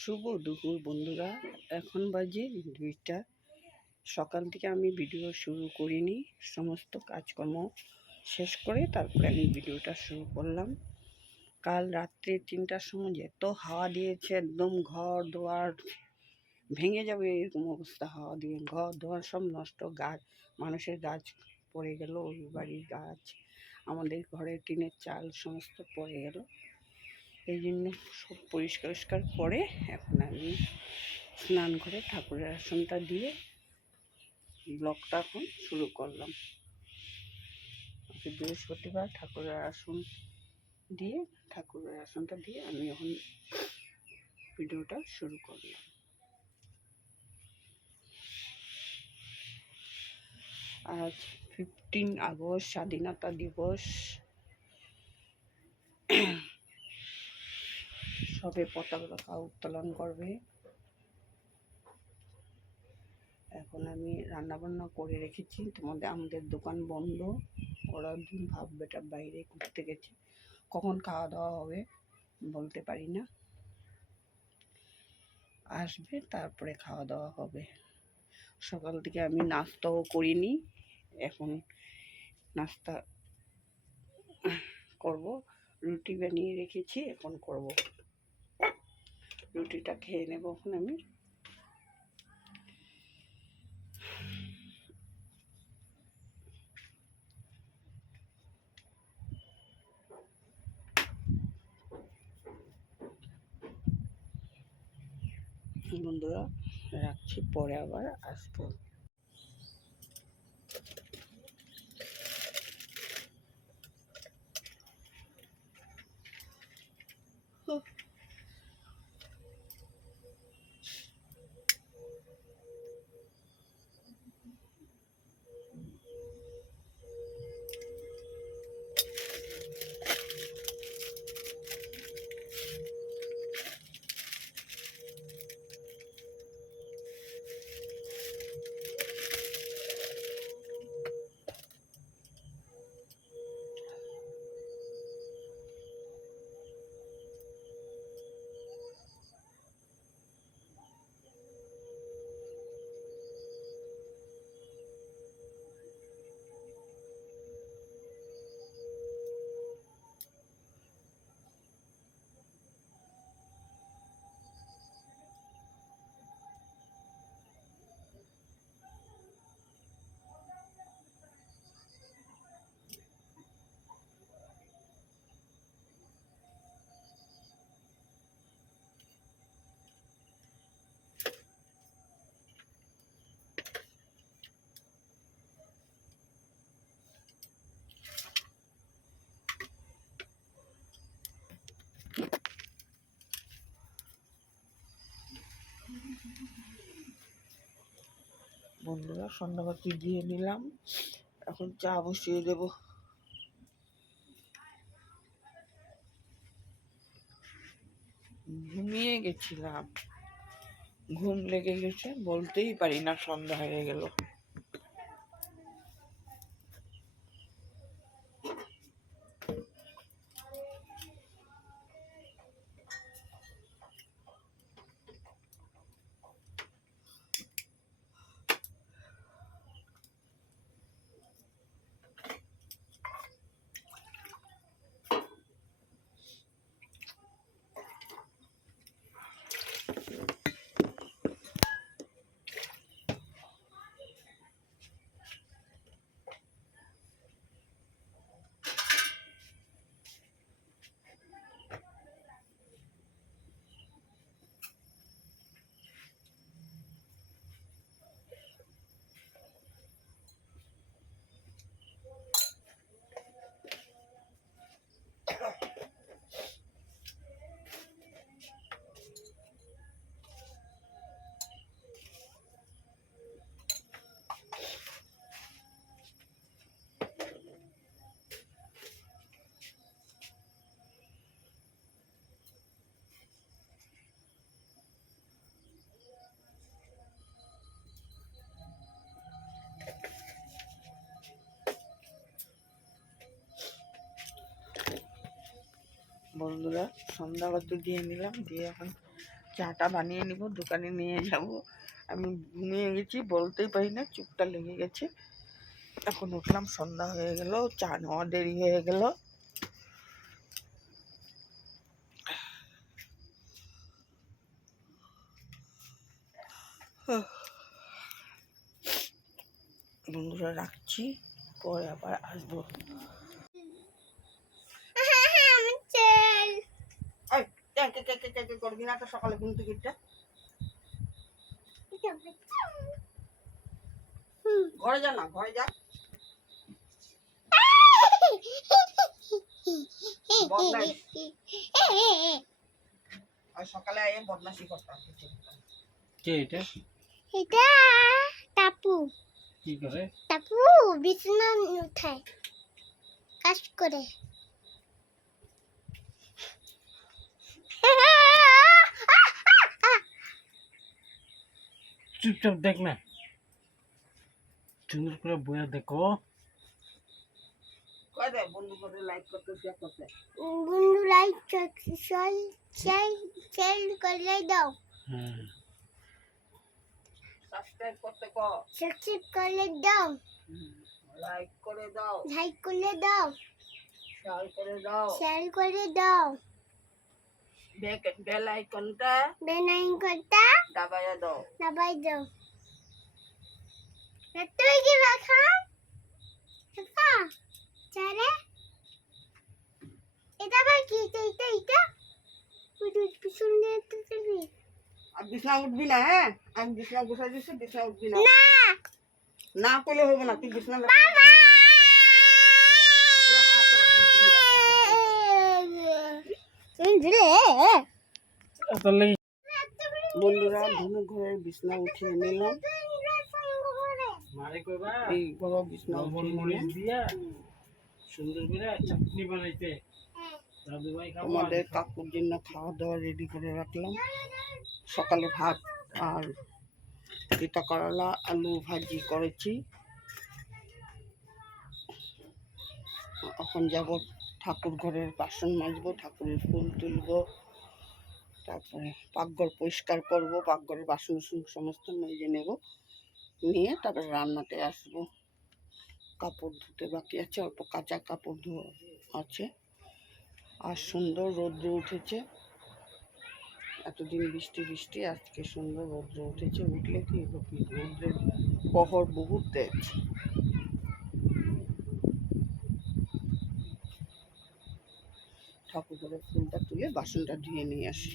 শুভ দুপুর বন্ধুরা, এখন বাজে 2টা। সকাল থেকে আমি ভিডিও শুরু করিনি, সমস্ত কাজকর্ম শেষ করে তারপরে আমি ভিডিওটা শুরু করলাম। কাল রাত্রে 3টার সময় এত হাওয়া দিয়েছে, একদম ঘর দোয়ার ভেঙে যাবে এরকম অবস্থা। হাওয়া দিয়ে ঘর দোয়ার সব নষ্ট, গাছ, মানুষের গাছ পড়ে গেল, ওই বাড়ির গাছ, আমাদের ঘরের টিনের চাল সমস্ত পড়ে গেল। এই জন্য সব পরিষ্কার করে এখন আমি স্নান করে ঠাকুরের আসনটা দিয়ে ব্লগটা এখন শুরু করলাম। বৃহস্পতিবার ঠাকুরের আসনটা দিয়ে আমি এখন ভিডিওটা শুরু করলাম। আজ 15 আগস্ট, স্বাধীনতা দিবস। সবে পতাকা উত্তোলন করবে। এখন আমি রান্নাবান্না করে রেখেছি, আমাদের দোকান বন্ধ, ওরা বেটা বাইরে ঘুরতে গেছে, কখন খাওয়া দাওয়া হবে বলতে পারি না, আসবে তারপরে খাওয়া দাওয়া হবে। সকাল থেকে আমি নাস্তাও করিনি, এখন নাস্তা করব। রুটি বানিয়ে রেখেছি, এখন করব। রুটিটা খেয়ে নেব এখন আমি। বন্ধুরা রাখছি, পরে আবার আসবো। বন্ধুরা সন্ধ্যাবাতি দিয়ে নিলাম, এখন চা বসিয়ে দেব। ঘুমিয়ে গেছিলাম, ঘুম লেগে গেছে, বলতেই পারি না, সন্ধ্যা হয়ে গেল। বন্ধুরা সন্ধ্যাবাতি দিয়ে নিলাম, দিয়ে এখন চাটা বানিয়ে নিব, দোকানে নিয়ে যাব। আমি ঘুমিয়ে গেছি, বলতেই পারি না, চুপটা লেগে গেছে। এখন উঠলাম, সন্ধ্যা হয়ে গেল, চা নেওয়া দেরি হয়ে গেল। বন্ধুরা রাখছি, পরে আবার আসবো। করবি না তো সকালে ঘুম থেকে ঘরে যা না, ঘরে যা। সকালে আইয়ে বদমাশি করতাম। কে এটা? এটা টাপু। কি করে? টাপু বিছানা উঠায়, কাজ করে। চুপচাপ দেখ না, সুন্দর করে বইয়া দেখো। বন্ধু করে লাইক করতে, শেয়ার করতে। বন্ধু লাইক শেয়ার করে দাও। সাবস্ক্রাইব করতে কো। সাবস্ক্রাইব করে দাও। লাইক করে দাও। লাইক করে দাও। শেয়ার করে দাও। শেয়ার করে দাও। বেল আইকনটা দাবায়া দাও। দাবাই দাও। তুই কি রাখা? এটা চারে এটা বা কি? এটা পিছনে দিবি। আর বিছনা উঠবি না, হ্যাঁ? আমি বিছনা গুছাই দিছি, বিছনা উঠবি না। না না করলে হবে না, তুই বিছনা বন্ধুরা ধনু ঘরের বিছনা উঠিয়ে নিলাম। এই বড় বিছনা সুন্দর করে চাটনি বানাইতে আমাদের কাকুর জন্য খাওয়া দাওয়া রেডি করে রাখলাম। সকালে ভাত আর তিতা করলা আলু ভাজি করেছি। এখন যাব ঠাকুর ঘরের বাসন মাজবো, ঠাকুরের ফুল তুলবো, তারপরে পাকঘর পরিষ্কার করব, পাকঘরের বাসন সমস্ত মেজে নেব, নিয়ে তারপরে রান্নাতে আসবো। কাপড় ধুতে বাকি আছে, অল্প কাঁচা কাপড় ধোয়া আছে। আর সুন্দর রৌদ্র উঠেছে, এতদিন বৃষ্টি বৃষ্টি, আজকে সুন্দর রৌদ্র উঠেছে। উঠলে কি রৌদ্রের প্রহর বহুত তেজ। ঠাকুর ঘরের ফুলটা তুলে বাসনটা ধুয়ে নিয়ে আসি।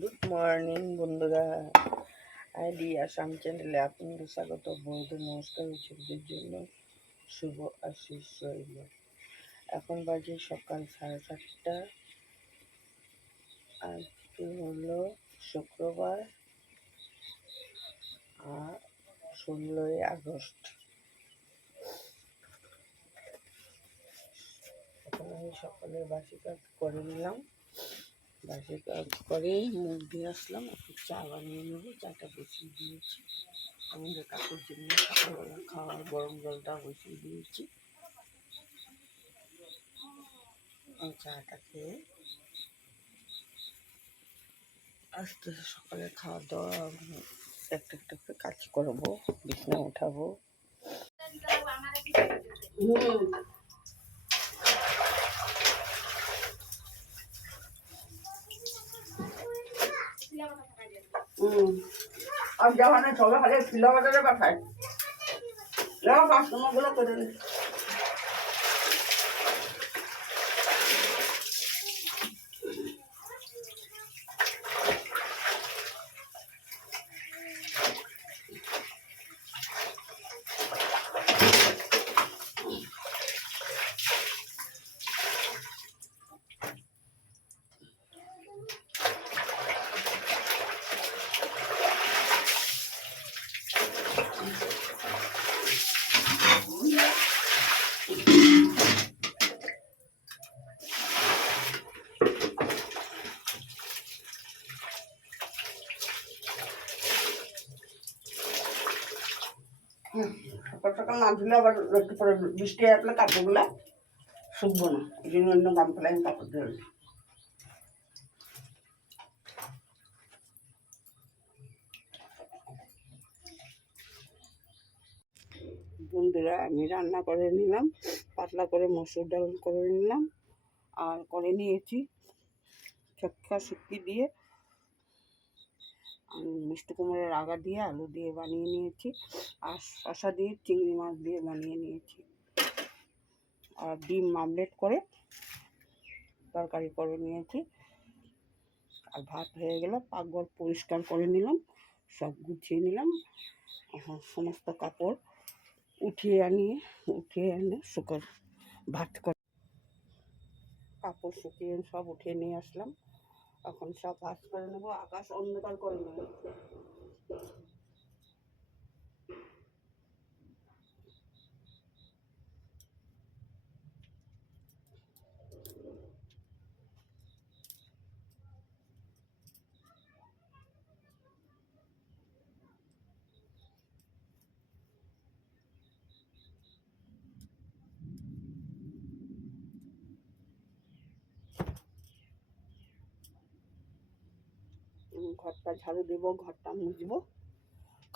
গুড মর্নিং বন্ধুরা, আইডি আসাম চ্যানেলে আপনাদের স্বাগত। বৌদ্ধ নমস্কার উৎসবদের জন্য শুভ আশিস রইল। এখন বাজে সকাল 7:30। আজকে হলো শুক্রবার আর 16ই আগস্ট। এখন আমি সকালের বাসি কাজ করে নিলাম, বাসি কাজ করে মুখ দিয়ে আসলাম। একটু চা বানিয়ে নেবো, চাটা বসিয়ে দিয়েছি। আমাদের কাকুর জন্য সকালবেলা খাওয়ার গরম জলটা বসিয়ে দিয়েছি। চাটা খেয়ে আস্তে আস্তে সকালে খাওয়া দাওয়া একটা একটা করে কাজ করবো, বিছনা উঠাবো। আর যখন সবাই খালি ছিল বাজারে পাঠায়, কাস্টমার গুলো করে নি। সকাল সকাল না ধুলে আবার একটু পরে বৃষ্টি আসলে কাপড়গুলা শুকবো না, এই জন্য অন্য গামতলায় আমি কাপড় ধরে। বন্ধুরা আমি রান্না করে নিলাম, পাতলা করে মসুর ডাল করে নিলাম, আর করে নিয়েছি চটকা শুটকি দিয়ে, মিষ্টি কুমড়োর আগা দিয়ে আলু দিয়ে বানিয়ে নিয়েছি, আর শশা দিয়ে চিংড়ি মাছ দিয়ে বানিয়ে নিয়েছি, আর ডিম আমলেট করে তরকারি করে নিয়েছি। আর ভাত হয়ে গেল, পাকঘর পরিষ্কার করে নিলাম, সব গুছিয়ে নিলাম। এখন সমস্ত কাপড় উঠিয়ে এনে ভাত করে কাপড় শুকিয়ে সব উঠিয়ে নিয়ে আসলাম। এখন সব ভাত করে নেবো, আকাশ অন্ধকার করে নেব। ঘরটা ঝাড়ু দেবো, ঘরটা মুছবো,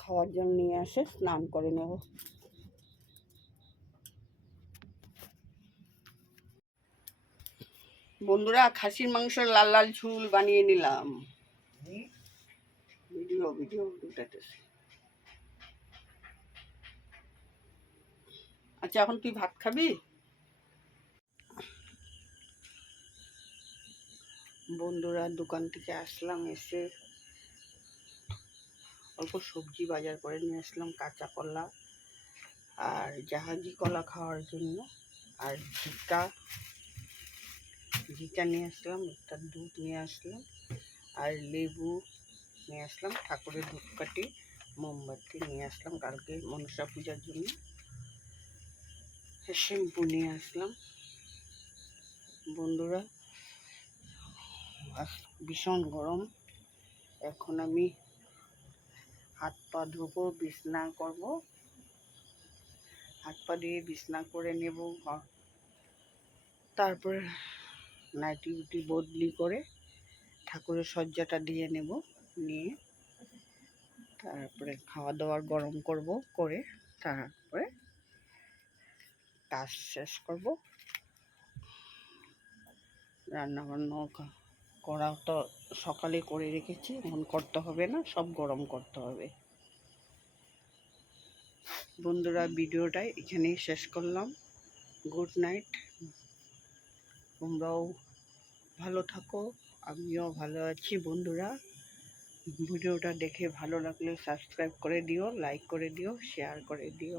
খাওয়ার জন্য নিয়ে আসে, স্নান করে নেব। বন্ধুরা খাসির মাংসের লাল লাল ঝুল বানিয়ে নিলাম। ভিডিও উঠাতেছি। আচ্ছা এখন তুই ভাত খাবি? বন্ধুরা দোকান থেকে আসলাম, এসে অল্প সবজি বাজার করে নিয়ে আসলাম, কাঁচা কলা আর জাহাজি কলা খাওয়ার জন্য, আর ঘিটা নিয়ে আসলাম, একটা দুধ নিয়ে আসলাম, আর লেবু নিয়ে আসলাম, ঠাকুরের ধূপকাঠি মোমবাতি নিয়ে আসলাম কালকে মনসা পূজার জন্য, শ্যাম্পু নিয়ে আসলাম। বন্ধুরা ভীষণ গরম, এখন আমি হাত পা ধোবো, বিছনা করব, হাত পা দিয়ে বিছনা করে নেব, তারপরে নাইটি উটি বদলি করে ঠাকুরের সজ্জাটা দিয়ে নেব, নিয়ে তারপরে খাওয়া দাওয়ার গরম করব, করে তারপরে কাজ শেষ করব। রান্নাবান্না করা তো সকালে করে রেখেছি, এখন করতে হবে না, সব গরম করতে হবে। বন্ধুরা ভিডিওটা এখানেই শেষ করলাম। গুড নাইট, তোমরাও ভালো থাকো, আমিও ভালো আছি। বন্ধুরা ভিডিওটা দেখে ভালো লাগলে সাবস্ক্রাইব করে দিও, লাইক করে দিও, শেয়ার করে দিও।